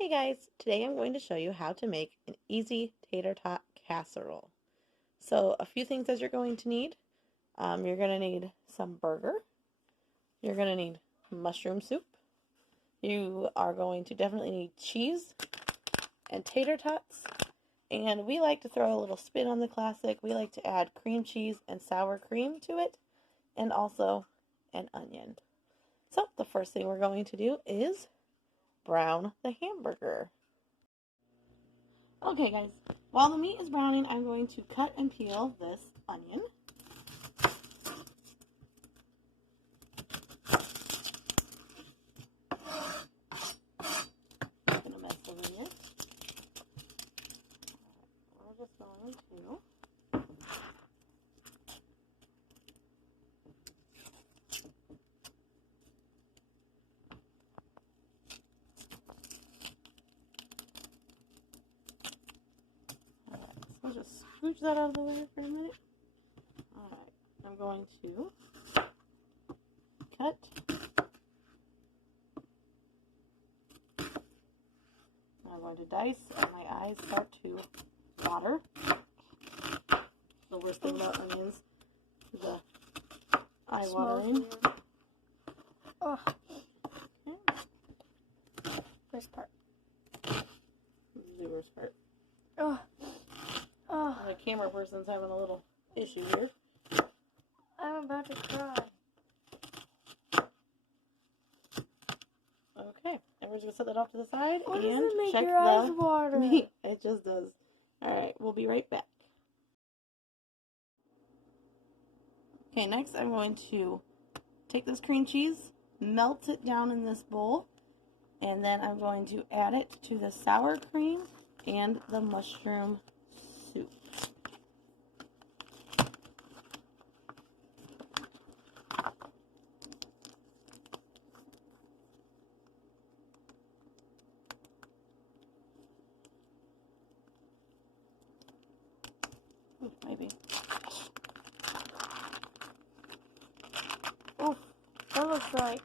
Hey guys, today I'm going to show you how to make an easy tater tot casserole. So a few things that you're going to need. You're going to need some burger. You're going to need mushroom soup. You are going to definitely need cheese and tater tots. And we like to throw a little spin on the classic. We like to add cream cheese and sour cream to it, and also an onion. So the first thing we're going to do is brown the hamburger. Okay guys, while the meat is browning, I'm going to cut and peel this onion. I'm going to mess over it. We're just going to we'll just scooch that out of the way for a minute. Alright, I'm going to cut. I'm going to dice, and my eyes start to water. The worst thing about onions is the eye watering. Oh. Okay. Worst part. This is the worst part. Oh. Oh. The camera person's having a little issue here. I'm about to cry. Okay, and we're just going to set that off to the side Why and does it make check your eyes water? meat. It just does. Alright, we'll be right back. Okay, next I'm going to take this cream cheese, melt it down in this bowl, and then I'm going to add it to the sour cream and the mushroom soup. Ooh, maybe. Oh, that looks like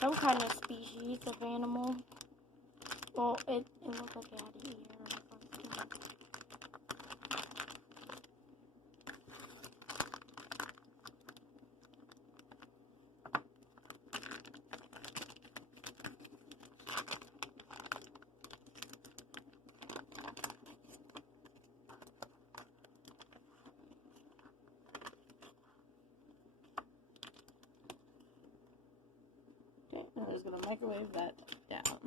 some kind of species of animal. Well, it looked like it had an ear or something. Okay, I'm just going to microwave that down.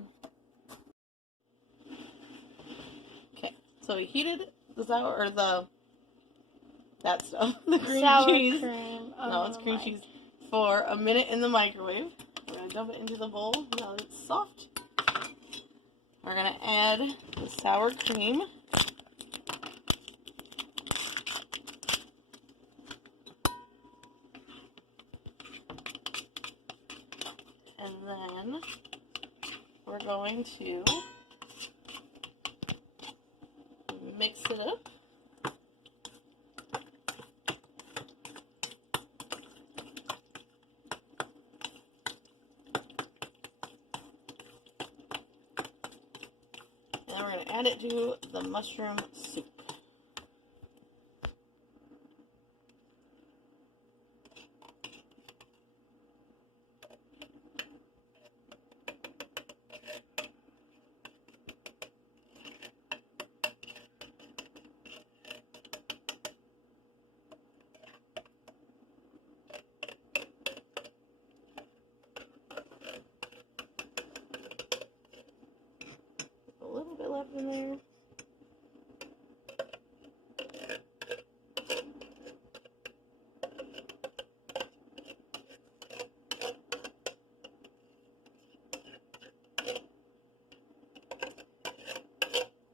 Okay, so we heated the sour, or that stuff, the cream Sour cheese. cream. No, it's cream cheese for a minute in the microwave. We're going to dump it into the bowl now that it's soft. We're going to add the sour cream. And then we're going to mix it up. And then we're going to add it to the mushroom soup. A little bit left in there.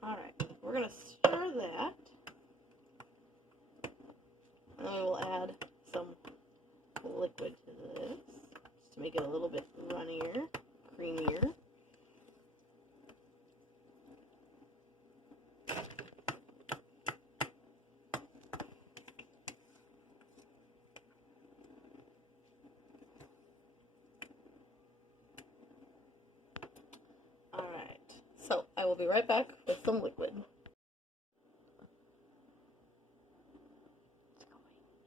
Alright, we're going to stir that. And then we will add some liquid to this, just to make it a little bit runnier, creamier. Alright, so will be right back with some liquid.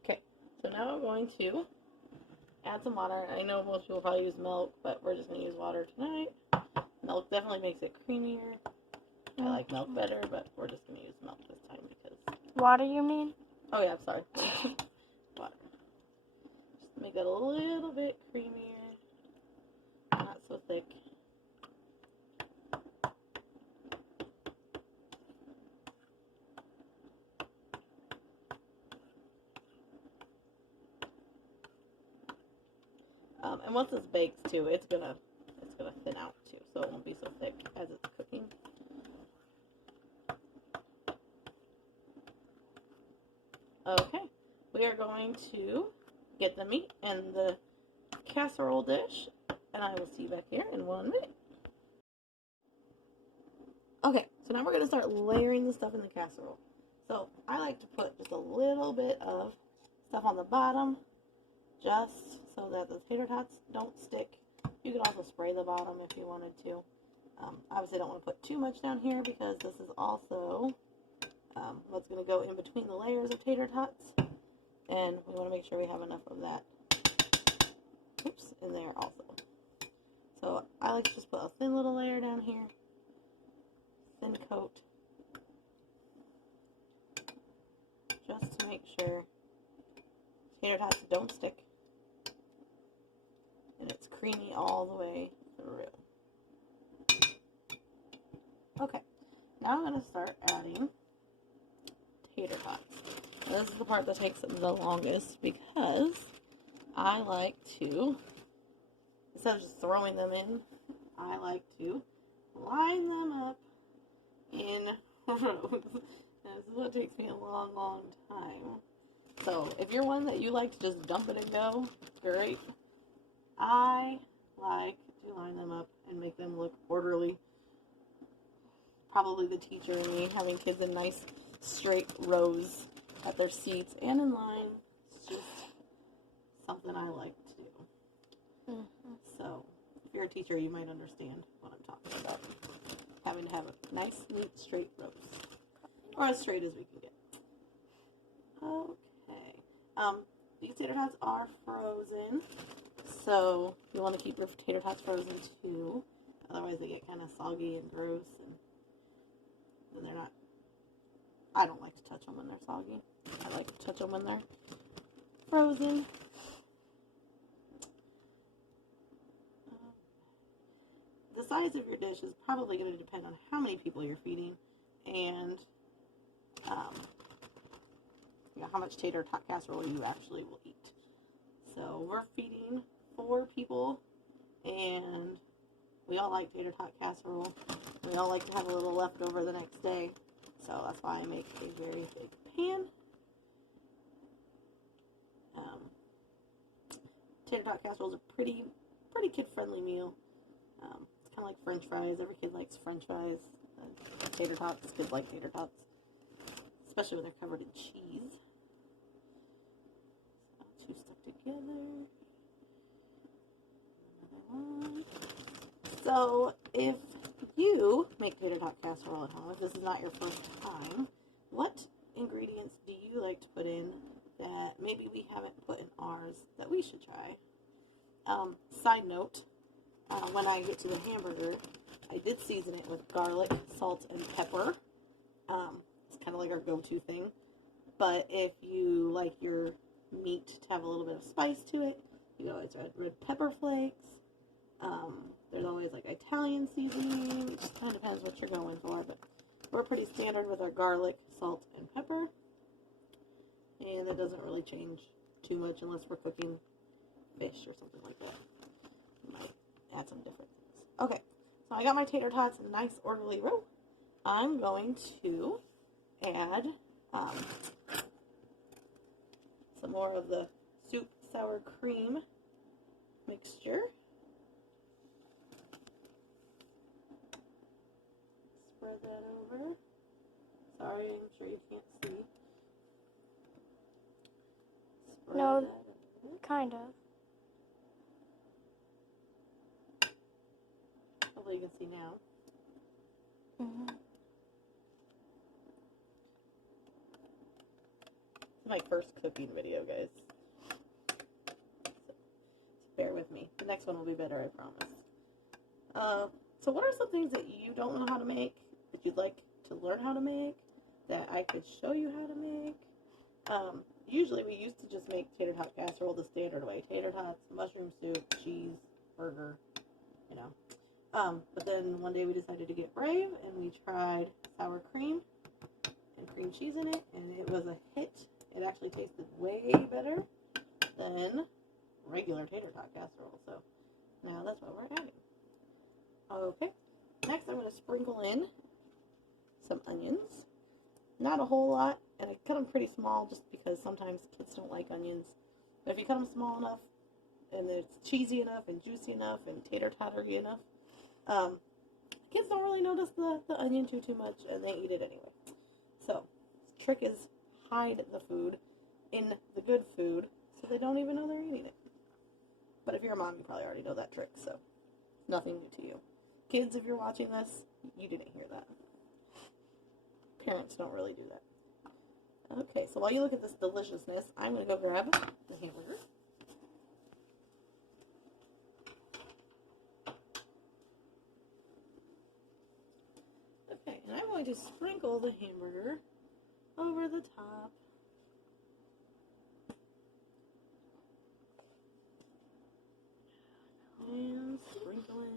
Okay, so now we're going to add some water. I know most people probably use milk, but we're just going to use water tonight. Milk definitely makes it creamier. I like milk better, but we're just going to use milk this time because... Water, you mean? Oh, yeah, I'm sorry. Water. Just make it a little bit creamier. Not so thick. And once this bakes too, it's gonna thin out too, so it won't be so thick as it's cooking. Okay, we are going to get the meat in the casserole dish, and I will see you back here in 1 minute. Okay, so now we're gonna start layering the stuff in the casserole. So I like to put just a little bit of stuff on the bottom, just so that the tater tots don't stick. You can also spray the bottom if you wanted to. Obviously, don't want to put too much down here because this is also what's going to go in between the layers of tater tots. And we want to make sure we have enough of that, oops, in there also. So I like to just put a thin little layer down here, thin coat, just to make sure tater tots don't stick. And it's creamy all the way through. Okay, now I'm going to start adding tater tots. Now this is the part that takes the longest because I like to, instead of just throwing them in, I like to line them up in rows. And this is what takes me a long, long time. So if you're one that you like to just dump it and go, great. I like to line them up and make them look orderly. Probably the teacher and me, having kids in nice straight rows at their seats and in line. It's just something I like to do. So if you're a teacher, you might understand what I'm talking about. Having to have a nice, neat, straight rows. Or as straight as we can get. Okay. These tater tots are frozen. So you want to keep your tater tots frozen too. Otherwise they get kind of soggy and gross. And then they're not... I don't like to touch them when they're soggy. I like to touch them when they're frozen. The size of your dish is probably going to depend on how many people you're feeding and how much tater tot casserole you actually will eat. So we're feeding 4 people, and we all like tater tot casserole. We all like to have a little left over the next day, so that's why I make a very big pan. Tater tot casserole is a pretty kid-friendly meal. It's kind of like French fries. Every kid likes French fries. Tater tots, kids like tater tots, especially when they're covered in cheese. So 2 stuck together. Another one. So if you make tater tot casserole at home, if this is not your first time, what ingredients do you like to put in that maybe we haven't put in ours that we should try? Side note, when I get to the hamburger, I did season it with garlic, salt, and pepper. It's kind of like our go-to thing. But if you like your meat to have a little bit of spice to it, you can always add red pepper flakes. There's always like Italian seasoning. It just kind of depends what you're going for. But we're pretty standard with our garlic, salt, and pepper. And it doesn't really change too much unless we're cooking fish or something like that. You might add some different things. Okay, so I got my tater tots in a nice orderly row. I'm going to add some more of the soup sour cream mixture. Spread that over. Sorry, I'm sure you can't see. Spread No, that over. kind of. Hopefully you can see now. Mm-hmm. It's my first cooking video, guys. So bear with me. The next one will be better, I promise. So what are some things that you don't know how to make that you'd like to learn how to make that I could show you how to make? Usually we used to just make tater tot casserole the standard way. Tater tots, mushroom soup, cheese, burger, you know. But then one day we decided to get brave and we tried sour cream and cream cheese in it, and it was a hit. It actually tasted way better than regular tater tot casserole. So now that's what we're adding. Okay, next I'm going to sprinkle in some onions. Not a whole lot, and I cut them pretty small just because sometimes kids don't like onions. But if you cut them small enough, and it's cheesy enough, and juicy enough, and tater tottery enough, kids don't really notice the onion too much, and they eat it anyway. So, the trick is hide the food in the good food, so they don't even know they're eating it. But if you're a mom, you probably already know that trick, so nothing new to you. Kids, if you're watching this, you didn't hear that. Parents don't really do that. Okay, so while you look at this deliciousness, I'm going to go grab the hamburger. Okay, and I'm going to sprinkle the hamburger over the top. And sprinkling.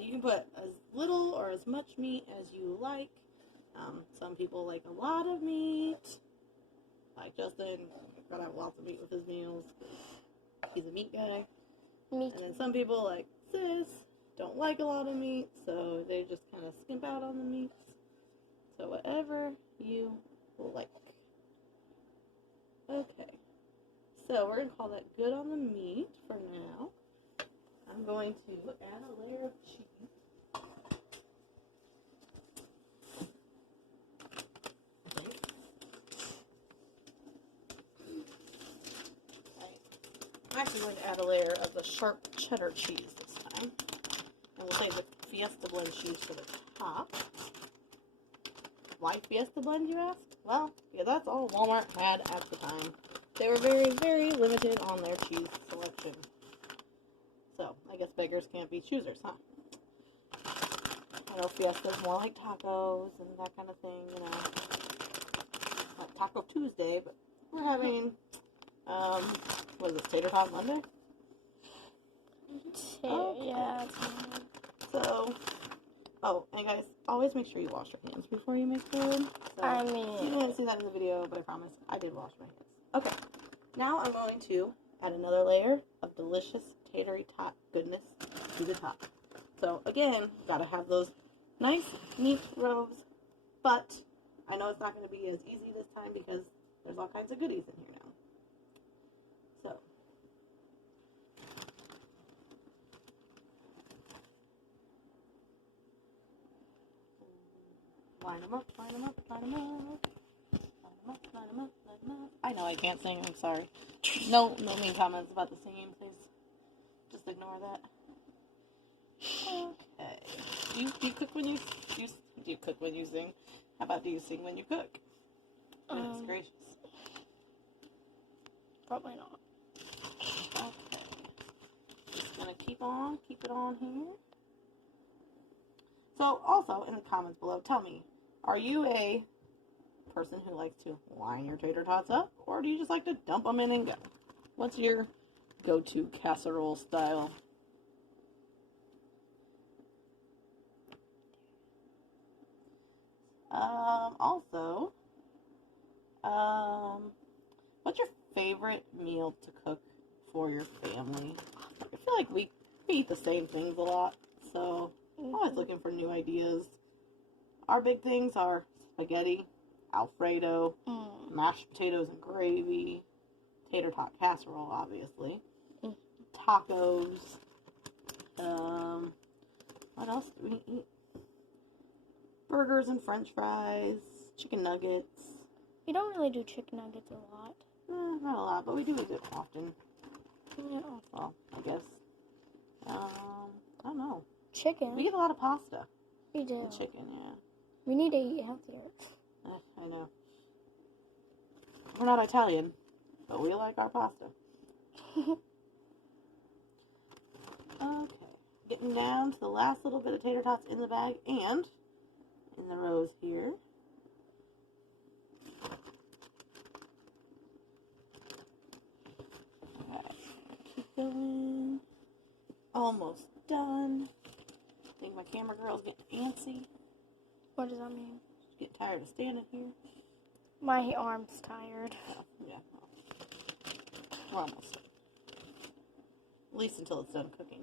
You can put as little or as much meat as you like. Some people like a lot of meat. Like Justin, gotta have lots of meat with his meals. He's a meat guy. Me too. And then some people like sis don't like a lot of meat, so they just kind of skimp out on the meats. So whatever you like. Okay. So we're gonna call that good on the meat for now. I'm going to add a layer of cheese. I'm actually going to add a layer of the sharp cheddar cheese this time. And we'll save the Fiesta blend cheese for the top. Why Fiesta blend, you ask? Well, yeah, that's all Walmart had at the time. They were very, very limited on their cheese selection. So, I guess beggars can't be choosers, huh? I know Fiesta's more like tacos and that kind of thing, you know. Like Taco Tuesday, but we're having, what is it, Tater Tot Monday? Yeah. So, oh, and guys, always make sure you wash your hands before you make food. So, I mean, you didn't see that in the video, but I promise I did wash my hands. Okay, now I'm going to add another layer of delicious tatery tot goodness to the top. So again, gotta have those nice meat robes, but I know it's not going to be as easy this time because there's all kinds of goodies in here now. So line them up, line them up, line them up. Line them up. I know I can't sing, I'm sorry. No mean comments about the singing, please. Just ignore that. Okay. Do you cook when you do you cook when you sing? How about do you sing when you cook? Goodness gracious. Probably not. Okay. Just gonna keep it on here. So also in the comments below, tell me, are you a person who likes to line your tater tots up, or do you just like to dump them in and go? What's your go-to casserole style? Also, what's your favorite meal to cook for your family? I feel like we eat the same things a lot, so I'm always looking for new ideas. Our big things are spaghetti, Alfredo, mashed potatoes and gravy, tater tot casserole, obviously, tacos. What else do we eat? Burgers and French fries, chicken nuggets. We don't really do chicken nuggets a lot. Not a lot, but we do eat it often. Yeah. Well, I guess. I don't know. Chicken. We get a lot of pasta. We do. And chicken, yeah. We need to eat healthier. I know. We're not Italian, but we like our pasta. Okay. Getting down to the last little bit of tater tots in the bag and in the rows here. Alright. Keep going. Almost done. I think my camera girl's getting antsy. What does that mean? She's getting tired of standing here. My arm's tired. Oh, yeah. We're almost done. At least until it's done cooking.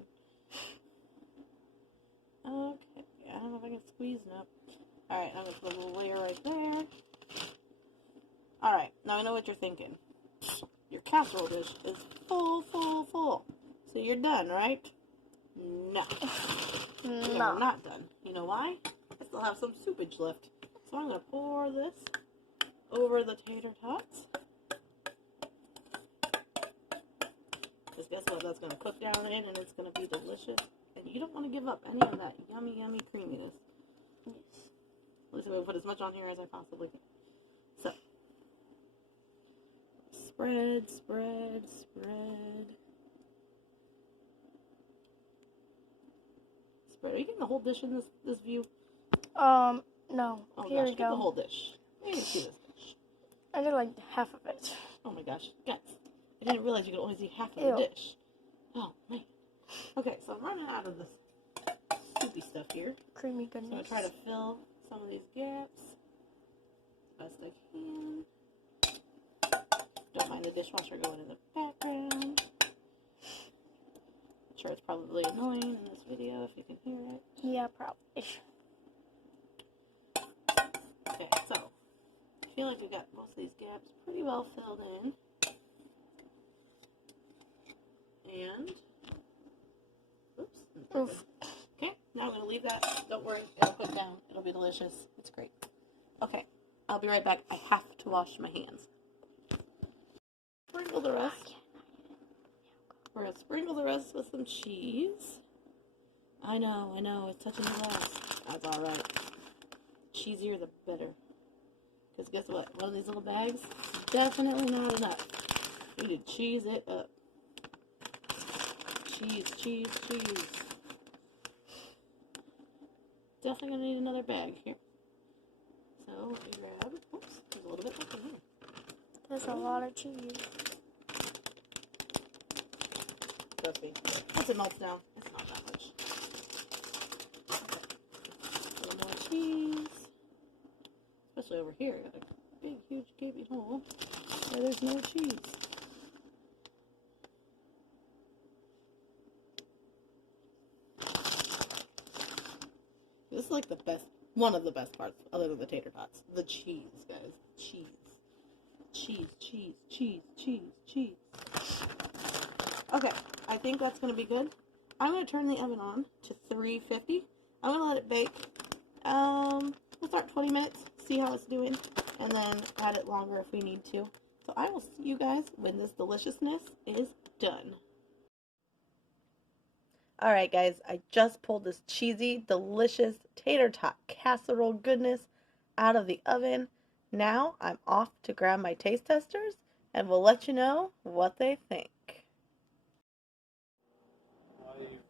Okay. I don't know if I can squeeze it up. Alright, I'm going to put a little layer right there. Alright, now I know what you're thinking. Your casserole dish is full. So you're done, right? No. You're not done. You know why? I still have some soupage left. So I'm going to pour this over the tater tots. Because guess what? That's going to cook down in and it's going to be delicious. And you don't want to give up any of that yummy creaminess. Yes. At least I'm going to put as much on here as I possibly can. So, spread. Are you getting the whole dish in this view? No. Oh Here gosh, we get the go. whole dish. You can see this dish. I did like half of it. Oh my gosh, guys. I didn't realize you could only see half of Ew. the dish. Oh man. Okay, so I'm running out of this soupy stuff here. Creamy So I'm goodness. going to try to fill some of these gaps as best I can. Don't mind the dishwasher going in the background. I'm sure it's probably annoying in this video if you can hear it. Yeah, probably. Okay, so I feel like we got most of these gaps pretty well filled in. And, oops. Okay, now I'm going to leave that. Don't worry, it'll cook down. It'll be delicious. It's great. Okay, I'll be right back. I have to wash my hands. Sprinkle the rest. We're going to sprinkle the rest with some cheese. I know, it's touching the glass. That's alright. Cheesier the better. Because guess what? One of these little bags is definitely not enough. We need to cheese it up. Cheese. Definitely going to need another bag here. So, let me grab, oops, there's a little bit left in here. There's a lot of cheese. Trust me. Once it melts down, it's not that much. A little more cheese. Especially over here, got a big, huge, gaping hole where there's no cheese. This is like the best, one of the best parts, other than the tater tots. The cheese, guys. Cheese. Okay, I think that's going to be good. I'm going to turn the oven on to 350. I'm going to let it bake. We'll start 20 minutes, see how it's doing, and then add it longer if we need to. So I will see you guys when this deliciousness is done. Alright guys, I just pulled this cheesy, delicious tater tot casserole goodness out of the oven. Now I'm off to grab my taste testers and we'll let you know what they think.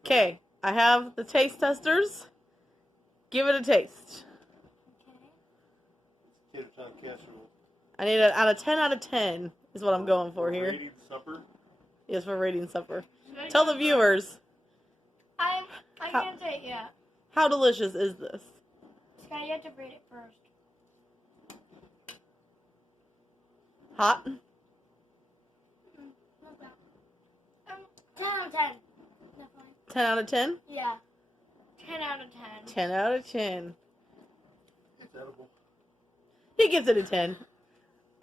Okay, I have the taste testers. Give it a taste. Tater tot casserole. I need it out of 10 out of 10 is what I'm going for here. Rating supper. Yes, we're rating supper. Tell the viewers, I can't say it yet. how delicious is this? Sky, you have to rate it first. Hot? 10 out of 10. Definitely. 10 out of 10? Yeah. 10 out of 10. 10 out of 10. It's edible. He gives it a 10.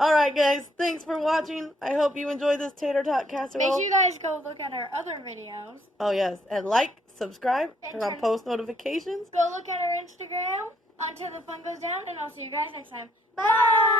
Alright guys, thanks for watching. I hope you enjoyed this tater tot casserole. Make sure you guys go look at our other videos. Oh yes, and like, subscribe, And turn on turn- post notifications. Go look at our Instagram. until the fun goes down, and I'll see you guys next time. Bye!